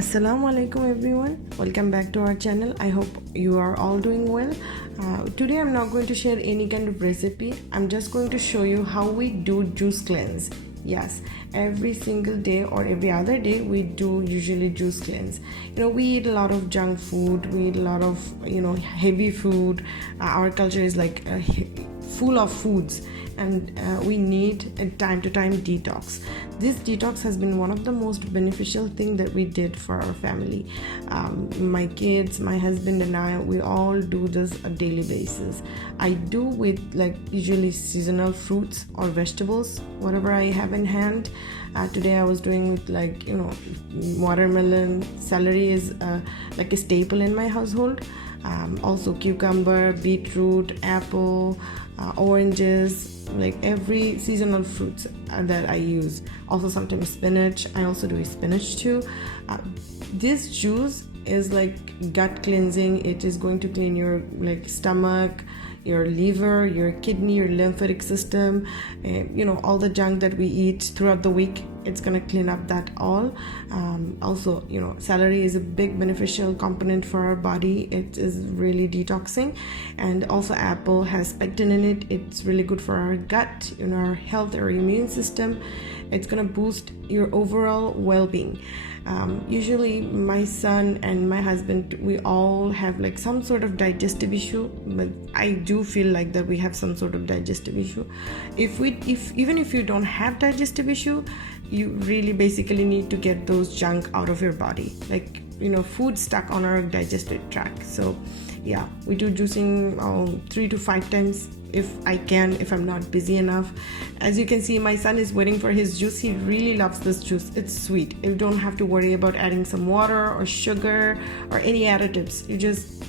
Assalamu alaikum everyone, welcome back to our channel. I hope you are all doing well. Today I'm not going to share any kind of recipe. I'm just going to show you how we do juice cleanse. Yes, every single day or every other day we do usually juice cleanse. We eat a lot of junk food, we eat a lot of heavy food. Our culture is like full of foods, and we need a time to time detox. This detox has been one of the most beneficial thing that we did for our family. My kids, my husband and I, we all do this on a daily basis. I do with usually seasonal fruits or vegetables, whatever I have in hand. Today I was doing with watermelon. Celery is like a staple in my household. Also cucumber, beetroot, apple, oranges, like every seasonal fruits that I use. Also sometimes spinach. I also do spinach too. This juice is like gut cleansing. It is going to clean your stomach, your liver, your kidney, your lymphatic system, all the junk that we eat throughout the week. It's gonna clean up that all. Also, celery is a big beneficial component for our body. It is really detoxing, and also apple has pectin in it. It's really good for our gut, our health, our immune system. It's gonna boost your overall well-being. Usually my son and my husband, we all have some sort of digestive issue, but I do feel like that we have some sort of digestive issue. Even if you don't have digestive issue, you really basically need to get those junk out of your body, food stuck on our digestive tract. So yeah, we do juicing 3 to 5 times if I can, if I'm not busy enough. As you can see, my son is waiting for his juice. He really loves this juice. It's sweet. You don't have to worry about adding some water or sugar or any additives.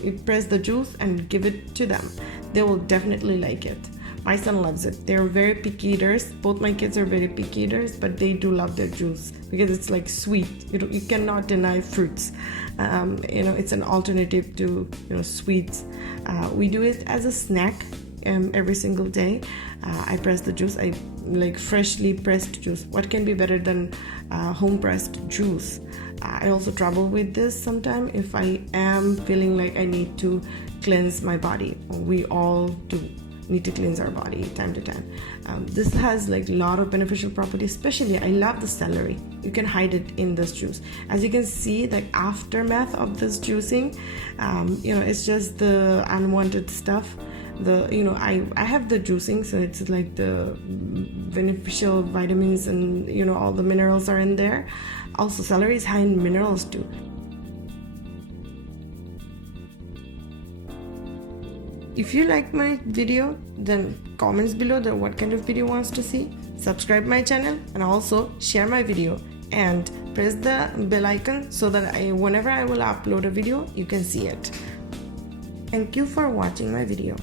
You press the juice and give it to them. They will definitely like it. My son loves it. They're very picky eaters. Both my kids are very picky eaters, but they do love their juice because it's sweet. You cannot deny fruits. It's an alternative to sweets. We do it as a snack every single day. I press the juice. I freshly pressed juice. What can be better than home pressed juice? I also travel with this sometime if I am feeling like I need to cleanse my body. We all do need to cleanse our body time to time. This has a lot of beneficial properties. Especially I love the celery. You can hide it in this juice. As you can see, the aftermath of this juicing, it's just the unwanted stuff. I have the juicing, so it's the beneficial vitamins and all the minerals are in there. Also celery is high in minerals too. If you like my video, then comments below what kind of video wants to see. Subscribe my channel and also share my video and press the bell icon so that whenever I will upload a video, you can see it. Thank you for watching my video.